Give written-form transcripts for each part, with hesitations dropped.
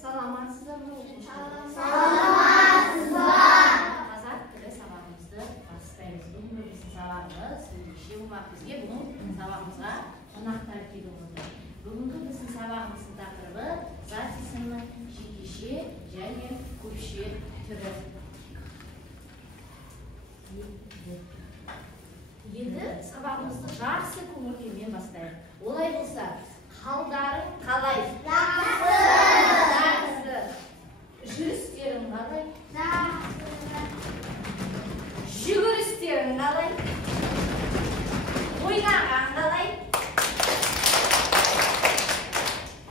Саламатсыздар ма? Саламатсыз ба? Қазақ тілі сабағымызды бастаймыз. Бүгінгі біздің сабағымыз өзгеше болмақ. Бізге бүгін сабағымызға қонақтар келіп отыр. Бүгінгі біздің сабағымыздың тақырыбы записінің жекеше және көпше түрі. Енді сабағымызды жақсы көңіл күймен бастайық. Олай болса, қалдарың қалай? Жақсы. Жүрістерің қалай? Жүгірістерің қалай? Ойнаған қалай?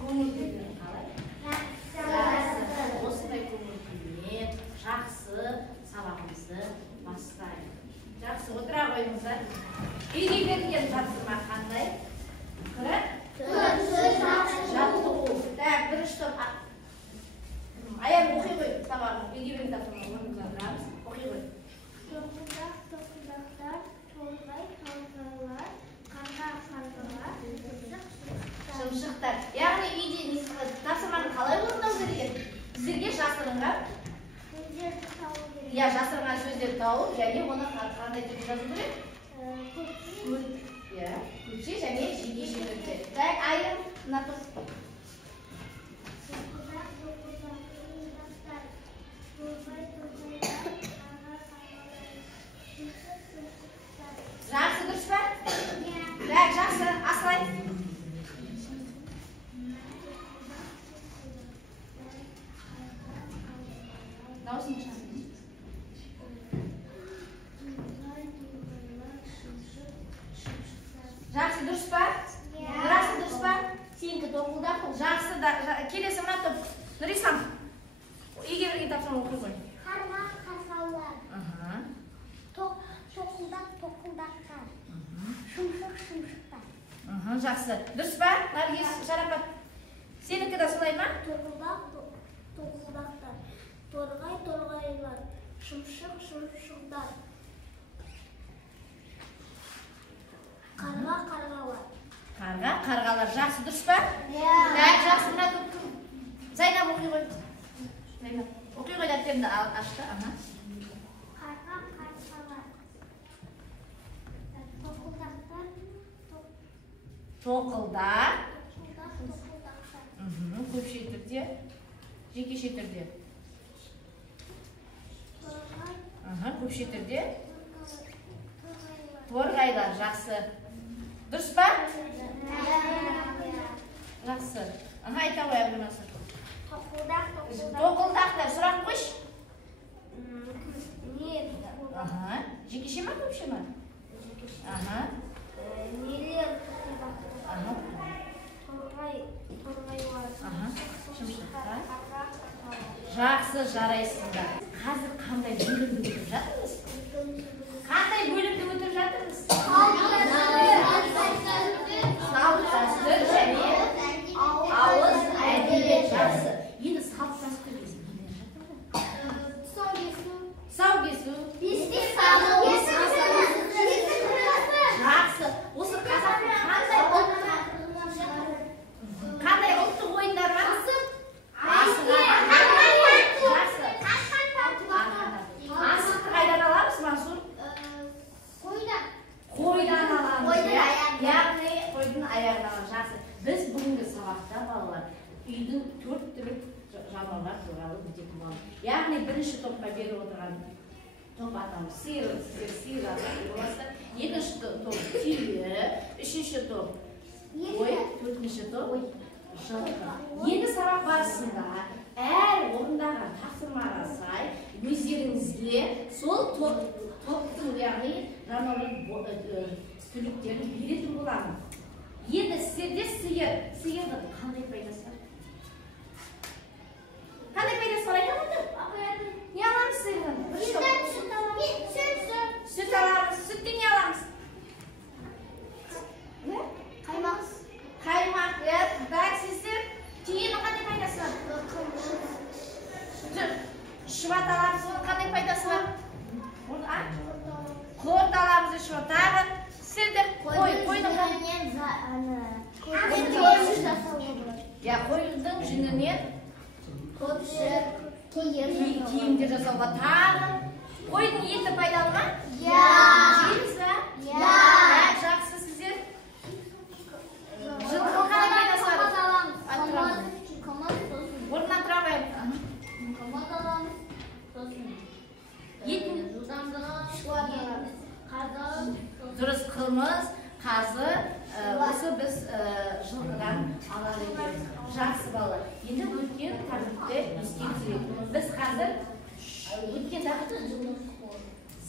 Көңіл күйің қалай? Жақсы. Осындай көңіл күймен жақсы сабағымызды бастайық. Жақсы, отыра қойыңыздар. Үйге берілген тапсырма қандай? Жаттығу. Так, бірінші топ. Аян оқи қой сабағын. Үйге берілген тапсырма отырамыз. Оқи қой. Тоқылдақ, тоқылдақтар, толғай, толғайлар, қарға, қарғалар, шымшықтар. Яғни үйде тапсырманы қалай орындау керек? Сіздерге жасырынған жасырынған сөздерді тауып, және оны қандай түрде жазу керек? Көпше және жекеше түрде. Так, айым, мына топ. тоқылдақ, тоқылдақтар, толғай, толғайлар, қарға, қарғалар, шымшықтар. Жақсы, дұрыс па? Так, жақсы, асылай. Дауысын шығарсын. Жақсы, дұрыс па? Нұрасы, дұрыс па? Сенікі тоқылдақ. Жақсы, келесі мына топ. Нұрислам, үйге берген тапсырма оқи қой. Қарға, қарғалар, тоқылдақ, тоқылдақтар, шымшық, шымшықтар. Жақсы, дұрыс па? Наргиз, Шарапат, сенікі де солай ма? Тоқылдақ, тоқылдақтар, торғай, торғайлар, шымшық, шымшықтар. Қарға, қарғалар. Қарға, қарғалар. Жақсы, дұрыс па? Так, жақсы, мына топ. Зайнап оқи қой. Оқи қой, дәптеріңді ашты. Қарға, қарғалар. Тоқылдақтар, Тоқылдақ. тоқылдақтар. Көпше түрде, жекеше түрде. Торғай, Көпше түрде. торғайлар. Торғайлар. Жақсы. Дұрыс па? Жақсы. Айта қой, Әбілмасыр. Тоқылдақ, Тоқылдақтар. Сұрақ қойшы. не? Жекеше ма, көпше ма? Нелер тоқылдақтар. Торғайлар. Шымшықтар. Қарға, қарғалар. Жақсы, жарайсыңдар. Қазір қандай бөлімді өтіп жатырмыз? Қандай бөлімді өтіп жатырмыз? Салт дәстүр және ауыз әдебиет. Жақсы. Енді салт дәстүр десек нелер жатыр ғой? Тұсау кесу. Жақсы. Осы қазақтың қандай ұлттық ойындар бар? Асықты қайдан аламыз, Мансұр? Қойдан аламыз. Яғни қойдың аяғынан аламыз. Жақсы. Біз бүгінгі сабақта балалар үйдің 4 түрлі жануарлар туралы өтетін боламыз. Яғни бірінші топқа беріп отырған топ атамыз сиыр, сиыр боласыздар. Екінші топ түйе, үшінші топ қой, төртінші топ жылқы. Енді сабақ барысында әр орындаған тапсырмаға сай өздеріңізге сол топтың, яғни жануарлар түліктерін беретін боламыз. Енді сіздерде сиырдың қандай пайдасы бар? Қандай пайдасы бар, айтамын өтіп? Не аламыз сиырдан? Сүт аламыз. Сүттен не аламыз? Қаймақ. Қаймақ. Так, сіздер түйенің қандай пайдасы бар? Шұбат аламыз, оның қандай пайдасы бар? Құрт аламыз, шұбат. Тағы сіздер қойдың Қойдың қойдың жүнінен Киімдер жасауға тағы. Қойдың еті пайдалы ма? Жейміз ба? Жақсы сіздер. Жылқы қандай пайдасы бар? Орнынан тұра қоямыз. Дұрыс, қымыз, қазы, осы біз жылқыдан алады екенбіз. Жақсы бала. Енді өткен тәртіпті еске түсірейік. Біз қазір өткен тәртіпті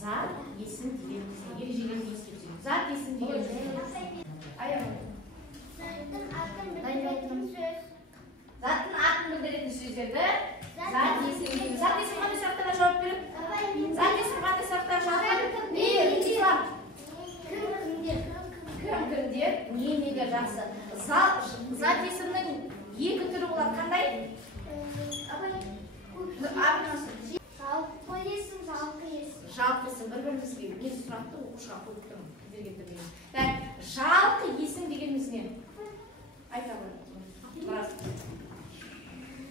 зат есім дегенімізге ережелерді еске түсірейік. Зат есім дегенімізге. Заттың атын білдіретін сөздерді зат есім дегеніміз. Зат есім қандай сұрақтарға жауап беріп? Зат есім қандай сұрақтарға жауап беріп? Кімдер, нелер жақсы. Зат есімнің екі түрі болады қандай? Жалпы есім, бір-бірімізге мен сұрақты оқушыға қойып тұрмын. Жалпы есім дегеніміз не? Айта қойып.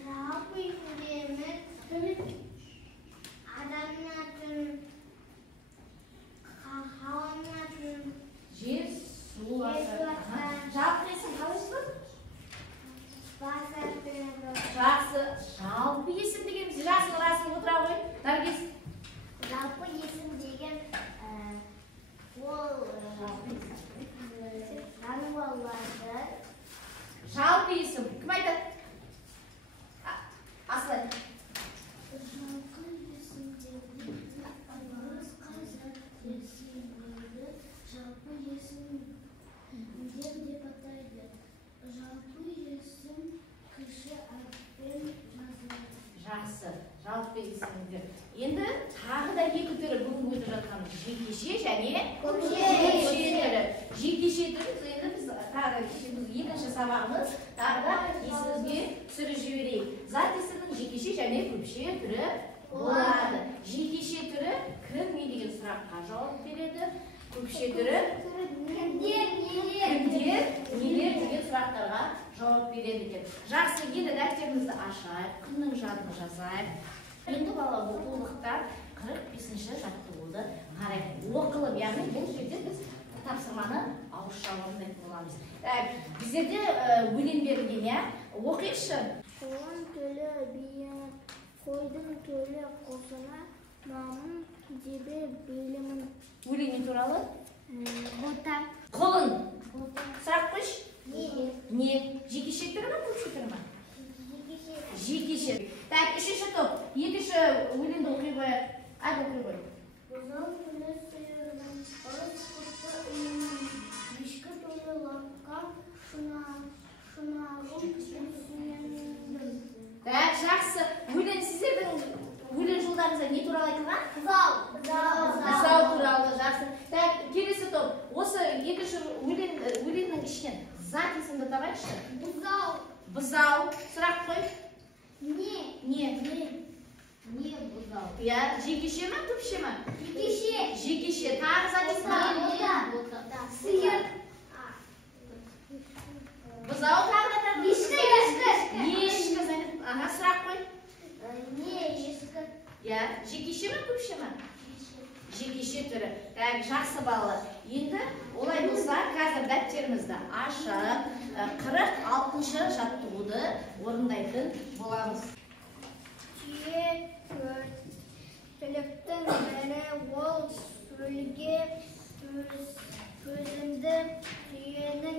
Жалпы есімдеріміз адамның атын, қаланың атын, жер, су аты. Жалпы есім қалай шығады? Жақсы. Жалпы есім дегеніміз жасын отыра ғой. Наргиз. Жалпы есім деген ол жануарларды. Жалпы есім. Кім айтады? Асыл айтады. Жалпы есімдерді жалпы есімдер деп атайды. Жалпы есім кіші әріппен жазылады. Жақсы. Жалпы есімдер. Енді тағы да екі түрі бүгін өтіп жатқанымыз жекеше және көпше түрі. Жекеше түріміз енді біз тағы екінші сабағымыз тағы да есімізге түсіріп жіберейік. Зат есімнің жекеше және көпше түрі болады. Жекеше түрі кім не деген сұраққа жауап береді? Көпше түрі кімдер, нелер деген сұрақтарға жауап береді екен. Жақсы, енді дәптерімізді ашайық, күннің жадына жазайық. Енді бала оқулықта 45-ші жаттығуды қарайық. Оқылып, яғни бұл жерде біз тапсырманы ауызша орындайтын боламыз. Біздерде өлең берілген, иә? Оқиықшы. Құлын төлі биені, қойдың төлі қосына, мамын дебе белімін. Өлең туралы? Бота. Құлын. Сұрақ қойшы. Не? Жекеше түрі ме, көпше түрі ме? Жекеше. Так, үшінші топ. Екінші өлеңді оқи қояйық. Ады оқи қояйық. Бұзау төлі сиырдың, ұрыс құсы үйінің, ешкі төлі лаққа, шынағым сүйендің. Так, жақсы. Өлең сіздердің өлең жолдарыңызда не туралы айтылған? Бұзау туралы, жақсы. Так, келесі топ. Осы екінші өлеңнің ішінен зат есімді табайықшы. Бұзау. Сұрақ қой. Не бұзау? Жекеше ме, көпше ме? Жекеше. Тағы зат есімді. Сиыр. Бұзау тағы да табы. Ешкі. Сұрақ қой. Не ешкі? Жекеше ме, көпше ме? Жекеше түрі. Жақсы балалар. Енді олай болса, қазір дәптерімізді ашып, 46-шы жаттығуды орындайтын боламыз. Түйе төрт. Түліктің бірі ол сөлге көзімді, түйенің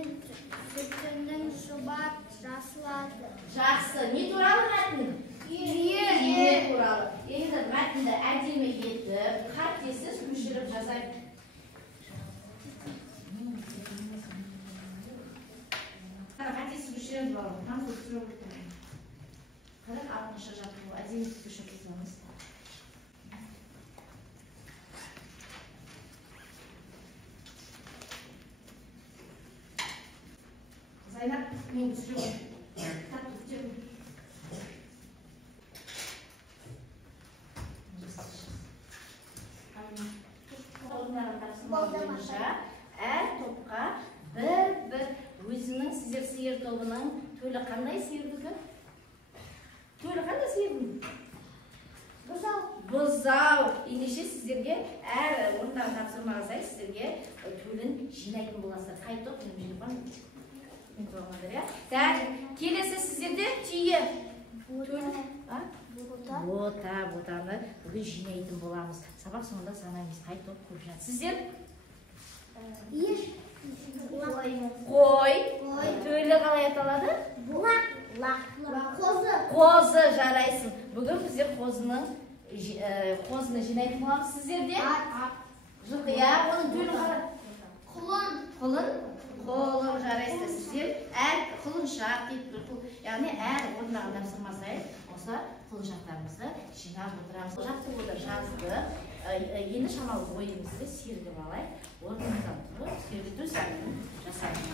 сүтінің шұбат жасылады. Жақсы. Не туралы мәтін? Түйе туралы. Енді мәтінді әдемі етіп, қатесіз көшіріп жазайық. Қатесіз көшіреміз балам. Таныс өткіріп өттірейін. 46-шы жаттығу әдемі көшіріп жазамыз. Зайнап, мен түсіріп тап өттерім. Әр топқа бір өзінің сіздер сиыр тобының төлі қандай сиырдікі? Төлі қандай Бұзау. Ендеше сіздерге әр орындағы тапсырмаға сай сіздерге төлін жинайтын боласыздар. Қайт тоқ, менің жинап келесі сіздерде түйе. Ботаны бүгін жинайтын боламыз. Сабақ соңында санаймыз. Қайт тоқ көп жат. Сіздер? Қой. Төлі қалай аталады? Қозы жарайсың. Бүгін біздер қозыны жинайтын боламыз. Сіздерде? Жылқы, оның төлі қалай? Құлын жарайсыздар. Сіздер әр құлыншақ дейді. Яғни әр орындағы тапсырма сайын осы құлыншақтарымызды жинап отырамыз. Жақсы болды, жазды. Енді шамалы ойымызды сергіп алайық. Орнымыздан тұрып, сергіту сәлін жасаймыз.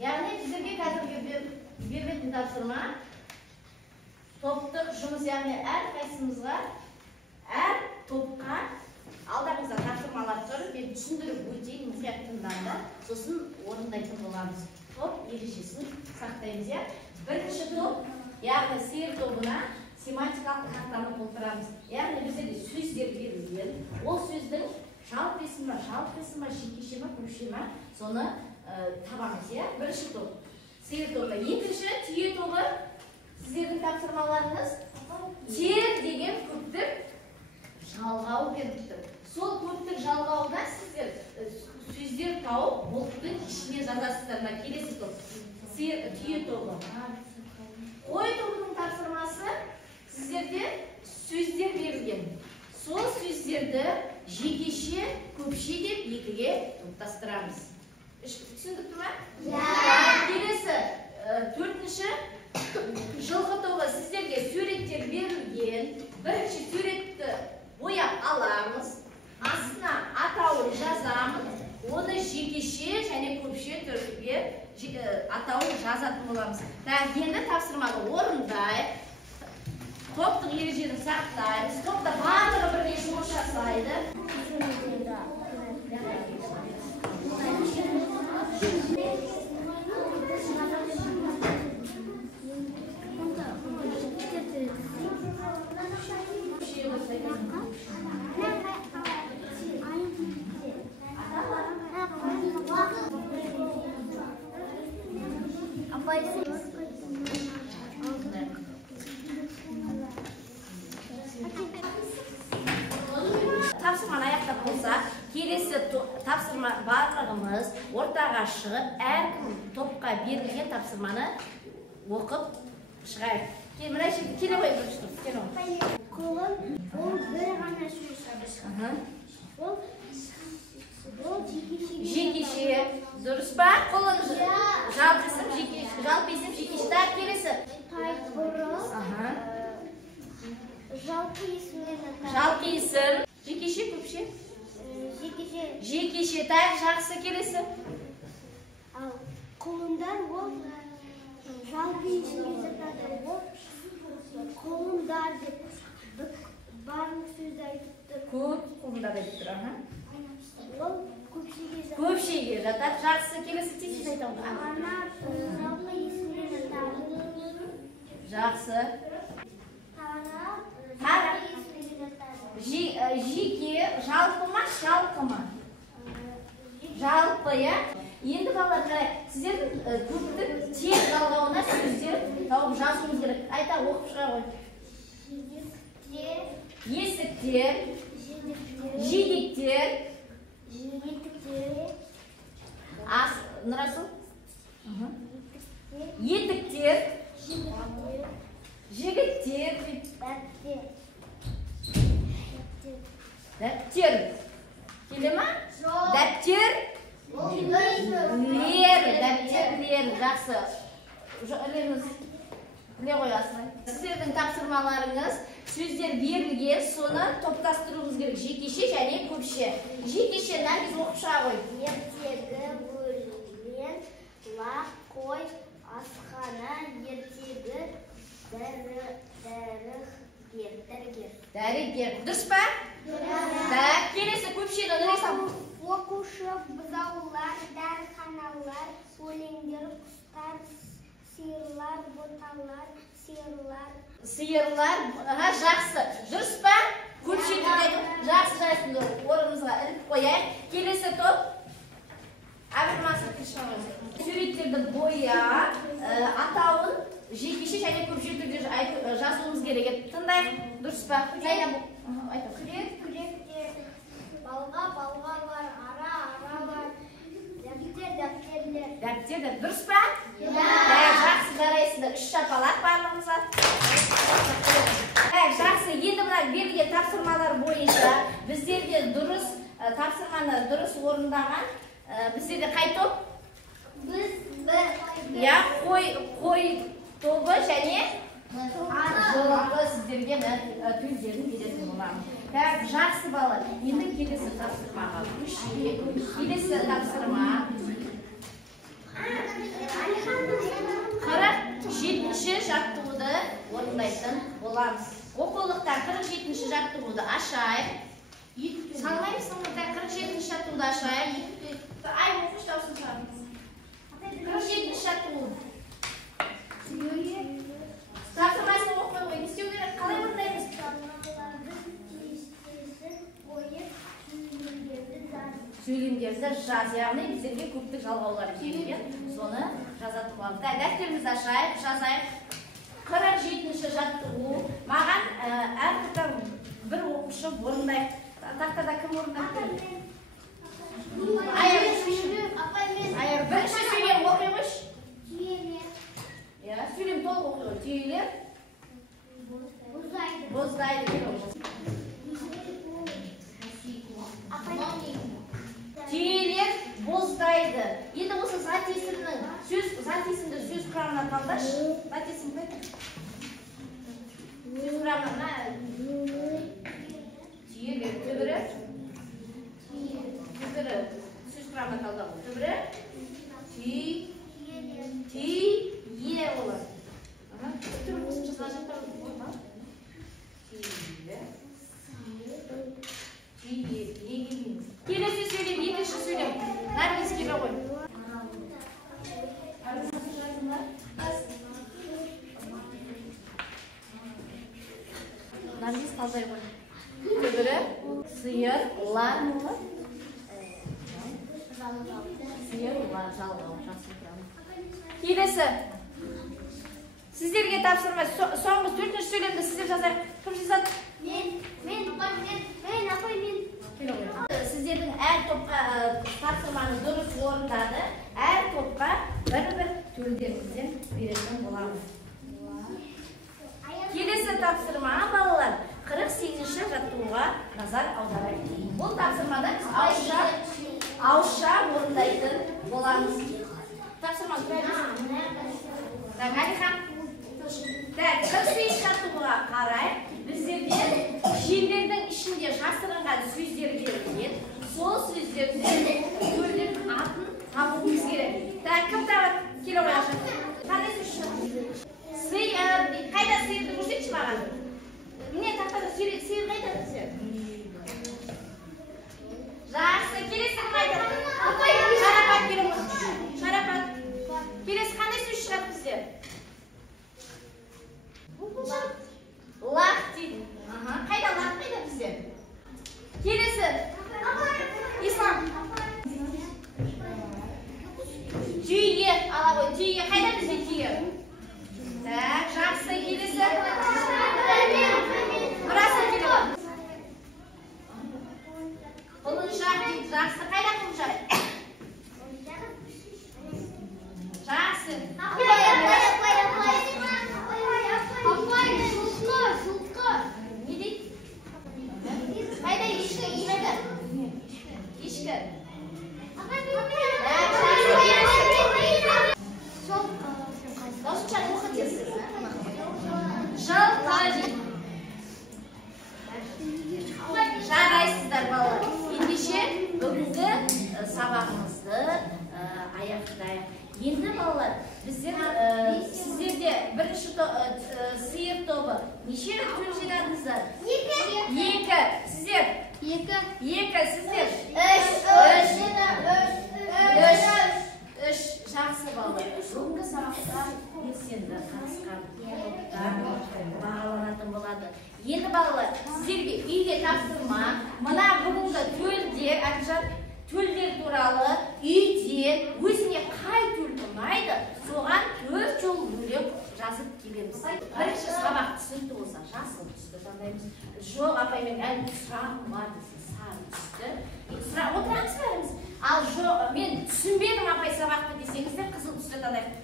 Яғни біздерге қазіргі берілетін тапсырма топтық жұмыс, яғни әр қайсымызға, әр топқа алдымызда тапсырмалар тұр, мен түсіндіріп өтейін, мұқият тыңдаңдар, сосын орындайтын боламыз. Топ ережесін сақтаймыз. Бірінші топ, яғни сиыр тобына семантикалық тақтаны толтырамыз. Яғни біздерге сөздер берілген, ол сөздің жалпы есімі, жекеше ме, көпше ме, соны табамыз. Бірінші топ сиыр тобы. Екінші түйе тобы. Сіздердің тапсырмаларыңыз тер деген көптік жалғау беріпті. Сол көптік жалғауда сіздер сөздер тауып бұлттың ішіне жазасыздар. Келесі топ түйе тобы. Қой тобының тапсырмасы сіздерде сөздер берілген. Сол сөздерді жекеше, көпше деп екіге топтастырамыз. Түсіндікті ме? Келесі төртінші жылқы тобы. Сіздерге суреттер берілген. Бірінші суретті бояп аламыз. Астына атауын жазамыз. Оны жекеше және көпше түрге атауын жазатын боламыз. Енді тапсырманы орындайық. Топтық ережені сақтаймыз. Топта барлығы бірге жұмыс жасайды. Тапсырманы аяқтап болсақ, келесі тапсырма барлығымыз ортаға шығып, әркім топқа берілген тапсырманы оқып шығайық. Мына жерде келе қой бірінші топ. Құлын, ол бір ғана сөз. Ол жекеше. Дұрыс па? Құлын жалпы есім, жекеше. Келесі. Жалпы есім. Жекеше, көпше? Жекеше. Жақсы. Келесі. Ал құлындар ол жалпы есімге жатады. Ол құлындар деп барлық сөзді айтыпты. Көп құлындар айтып тұр. Ол көпшеге жатады. Көпшеге жатады. Жақсы. Келесі тез айтамын. Ана жалпы есімге жатады. Жақсы. Тара есімге жатады. Жеке, жалпы ма, жалпы ма? Жалпы, Енді балалар, сіздердің көптік тек жалғауына сөздер тауып жазуымыз керек. Айта, оқып шыға ғой. Есіктер, жидектер, Нұрасыл? Етіктер, жігіттер, Дәптер. Келе ма? Дәптер. Дәптерлер. Жақсы. Іліңіз. Іле қоясың. Сіздердің тапсырмаларыңыз сөздер берілген, соны топтастыруыңыз керек. Жекеше және көпше. Жекеше Наргиз оқып шыға ғой. Ертегі, бөлген, лақ, қой, асхана, ертегі, дәрігер. Дұрыс па? Так, келесі көпшені ілесам. Оқушы, бұзаулар, дәріханалар, өлеңдер, құстар, сиырлар, боталар, сиырлар. Сиырлар, жақсы. Дұрыс па? Көпшені жақсы жайсыңды орнымызға іліп қояйық. Келесі топ. Суреттерді боя, атауын жекеше және көпше түрде жазуымыз керек. Тыңдайық, дұрыс па? Күрек, балға бар, ара бар, дәптерлер. Дәптерлер, дұрыс па? Жақсы жарайсыңдар, 3 шапалақ барлығымызға. Жақсы, енді мына берілген тапсырмалар бойынша біздерге дұрыс тапсырманы дұрыс орындаған. Біздерде қай топ? Қой тобы және жылқы сіздерге төлдерін беретін боламыз. Жақсы балалар, енді келесі тапсырмаға көшейік. Келесі тапсырма 47-ші жаттығуды орындайтын боламыз. Оқулықтан 47-ші жаттығуды ашайық. Салмаймыз, 47-ші жаттығуды ашайық. Ай, оқыш даусын шығармыз. 47-ші жаттығу. Тапсырмасын оқымай қой, не істеу керек? Қалай орындаймыз? Сөйлемдерді жаз, яғни біздерге көптік жалғаулар келген, соны жазатын боламыз. Дәптерімізді ашайық, жазайық. 47-ші жаттығу. Маған әр тақтан бір оқушы орындайық. Тақтада кім орындайық? Айыр, бірінші сөйлем оқи қойш? Сөйлем толық оқи қой. Түйелер? Боздайды. Түйелер боздайды. Енді осы зат есімді сөз құрамына қалдаш. Зат есім қой? Сөз құрамына түйелер түбірі. Түбірі. Сөз құрамына қалдақ. Түбірі. Түйе олар. Түбірі қосымша сағажаттар олар. Келесі сөйлем, екінші сөйлем. Наргиз келе ғой. Наргиз қалдай ғой. Түбірі, сиыр, лар олар. Сиыр, лар, жалғау. Келесі. Сіздерге тапсырма. Соңғы 4-ші сөйлемді сіздер жазайық. Кім жазады? Мен. Сіздердің әр топқа тапсырманы дұрыс орындады. Әр топқа бір-бір төлдерімізден беретін боламыз. Келесі тапсырма балалар 48-ші жаттығуға назар аударайық. Бұл тапсырмада ауызша орындайтын боламыз. Тапсырма Әлихан. 48-ші жаттығуға қарай біздерде жерлердің ішінде жасырынған сөздер берілген. Сол сөздерден төлдің атын табуымыз керек. Кім табады? Келе қояшы. Қандай сөз шығады? Сиыр. Қайда сиырды көрсетші маған? Міне тақтада сиыр қайда сиыр? Жақсы, келесі кім айтады? Шарапат келе қояшы. Шарапат. Келесі қандай сөз шығады бізде? Енді балалар, сіздерде бірінші сиыр тобы неше рет төл жинадыңыздар? 2. Сіздер? 2. Сіздер? 3. Жақсы балалар. Бүгінгі сабақта белсенді қатысқан бағаланатын болады. Енді балалар, сіздерге үйге тапсырма, мына бүгінгі төлдер, төлдер туралы үйде өзіне қай төл ұнайды, соған 4 жол бөлек жазып келеміз. Бірінші сабақ түсінді болса, жасыл түсті таңдаймыз. Жоқ, апаймен әлі сұрағым бар десе, сары түсті. Отырамыз бәріміз. Ал жоқ, мен түсінбедім апай сабақты десеңіздер, қызыл түсті таңдаймыз.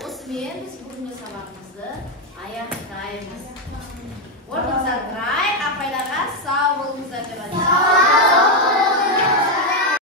Осымен біз бүгінгі сабағымызды аяқтаймыз.